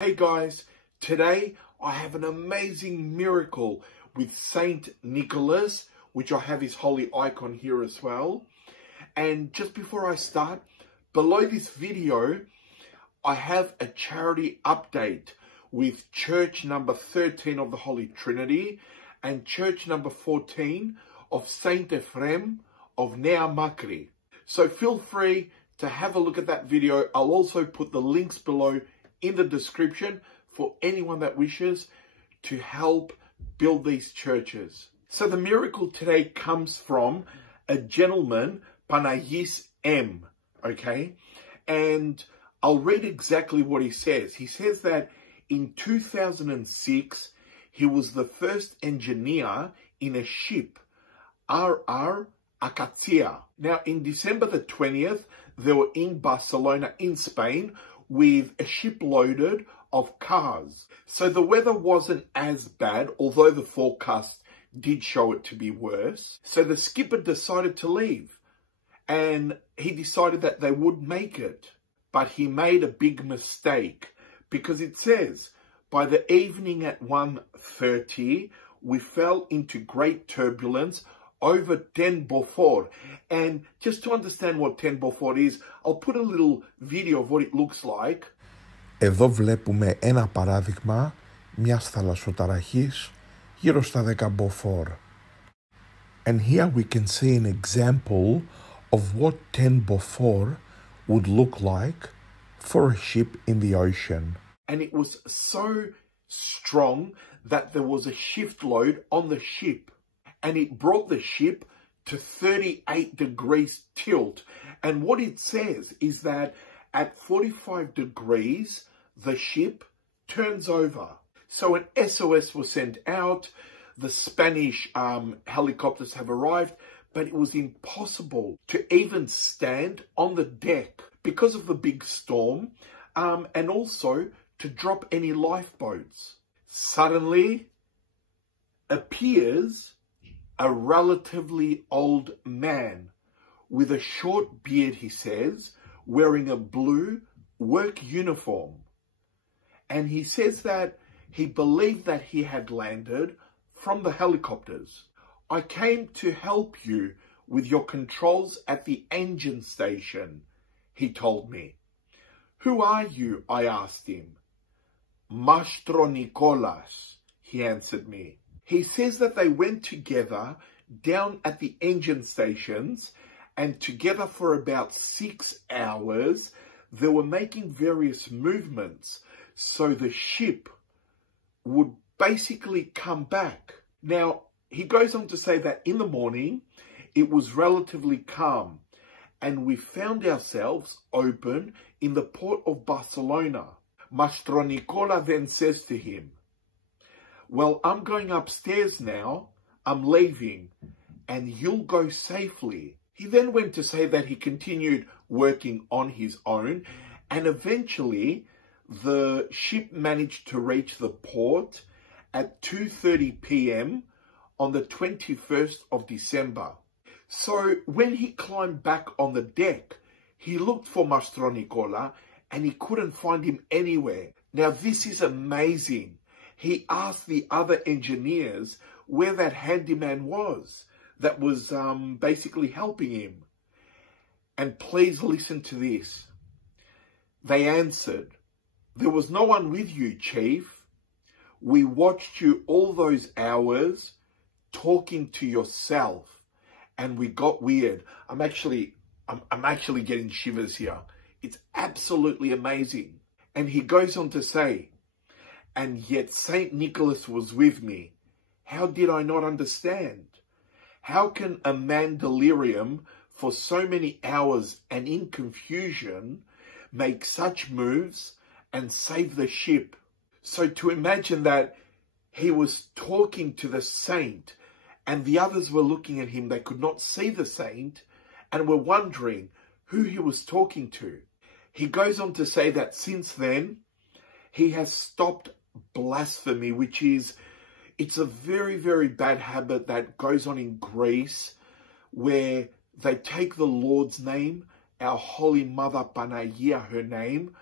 Hey guys, today I have an amazing miracle with Saint Nicholas, which I have his holy icon here as well. And just before I start, below this video, I have a charity update with Church number 13 of the Holy Trinity and Church number 14 of Saint Ephraim of Makri. So feel free to have a look at that video. I'll also put the links below in the description for anyone that wishes to help build these churches. So the miracle today comes from a gentleman, Panagis M, okay? And I'll read exactly what he says. He says that in 2006, he was the first engineer in a ship, RR Acacia. Now, in December the 20th, they were in Barcelona in Spain with a ship loaded of cars. So the weather wasn't as bad, although the forecast did show it to be worse. So the skipper decided to leave, and he decided that they would make it. But he made a big mistake, because it says, by the evening at 1:30, we fell into great turbulence over 10 Beaufort. And just to understand what 10 Beaufort is, I'll put a little video of what it looks like. Εδώ βλέπουμε ένα παράδειγμα μιας θαλασσοταραχής γύρω στα 10 Beaufort. And here we can see an example of what 10 Beaufort would look like for a ship in the ocean. And it was so strong that there was a shift load on the ship. And it brought the ship to 38 degrees tilt. And what it says is that at 45 degrees, the ship turns over. So an SOS was sent out. The Spanish helicopters have arrived, but it was impossible to even stand on the deck because of the big storm, and also to drop any lifeboats. Suddenly appears a relatively old man with a short beard, he says, wearing a blue work uniform. And he says that he believed that he had landed from the helicopters. I came to help you with your controls at the engine station, he told me. Who are you? I asked him. Mastro Nicolas, he answered me. He says that they went together down at the engine stations, and together for about 6 hours, they were making various movements so the ship would basically come back. Now, he goes on to say that in the morning, it was relatively calm, and we found ourselves open in the port of Barcelona. Mastro Nicola then says to him, well, I'm going upstairs now, I'm leaving, and you'll go safely. He then went to say that he continued working on his own, and eventually the ship managed to reach the port at 2:30 p.m. on the 21st of December. So when he climbed back on the deck, he looked for Mastro Nicola, and he couldn't find him anywhere. Now this is amazing. He asked the other engineers where that handyman was that was basically helping him. And please listen to this. They answered, there was no one with you, Chief. We watched you all those hours talking to yourself, and we got weird. I'm actually getting shivers here. It's absolutely amazing. And he goes on to say, and yet Saint Nicholas was with me. How did I not understand? How can a man delirium for so many hours and in confusion make such moves and save the ship? So to imagine that he was talking to the saint and the others were looking at him, they could not see the saint and were wondering who he was talking to. He goes on to say that since then, he has stopped blasphemy, which is, it's a very, very bad habit that goes on in Greece, where they take the Lord's name, our Holy Mother Panagia, her name,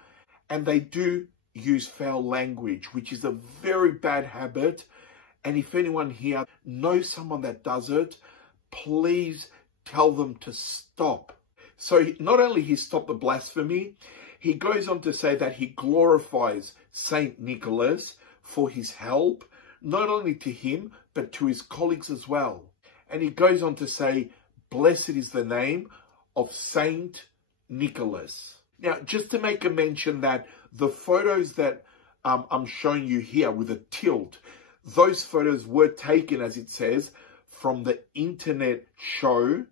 and they do use foul language, which is a very bad habit. And if anyone here knows someone that does it, please tell them to stop. So not only he stopped the blasphemy, he goes on to say that he glorifies Saint Nicholas for his help, not only to him, but to his colleagues as well. And he goes on to say, blessed is the name of Saint Nicholas. Now, just to make a mention that the photos that I'm showing you here with a tilt, those photos were taken, as it says, from the internet show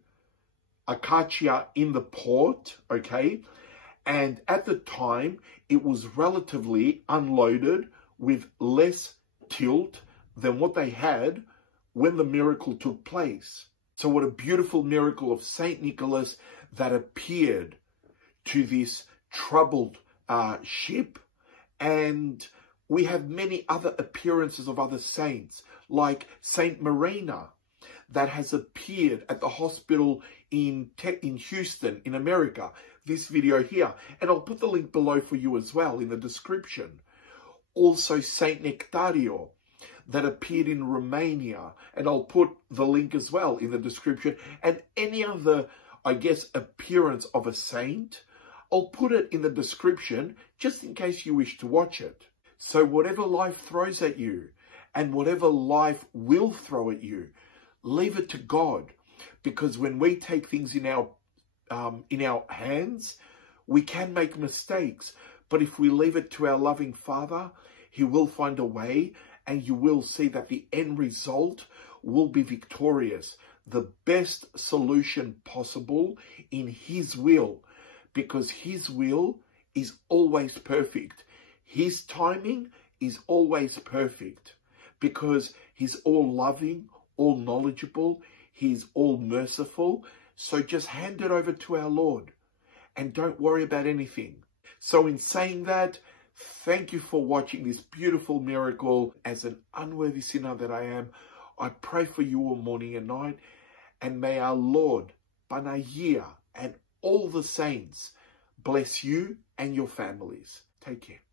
Acacia in the Port, okay? And at the time, it was relatively unloaded with less tilt than what they had when the miracle took place. So what a beautiful miracle of Saint Nicholas that appeared to this troubled ship. And we have many other appearances of other saints, like Saint Marina, that has appeared at the hospital in Houston, in America. This video here. And I'll put the link below for you as well in the description. Also Saint Nectario, that appeared in Romania. And I'll put the link as well in the description. And any other, I guess, appearance of a saint, I'll put it in the description just in case you wish to watch it. So whatever life throws at you, and whatever life will throw at you, leave it to God. Because when we take things in our hands, we can make mistakes. But if we leave it to our loving Father, he will find a way, and you will see that the end result will be victorious. The best solution possible in his will, because his will is always perfect. His timing is always perfect, because he's all loving, all knowledgeable, he's all merciful. So just hand it over to our Lord and don't worry about anything. So in saying that, thank you for watching this beautiful miracle. As an unworthy sinner that I am, I pray for you all morning and night, and may our Lord, Panagia, and all the saints bless you and your families. Take care.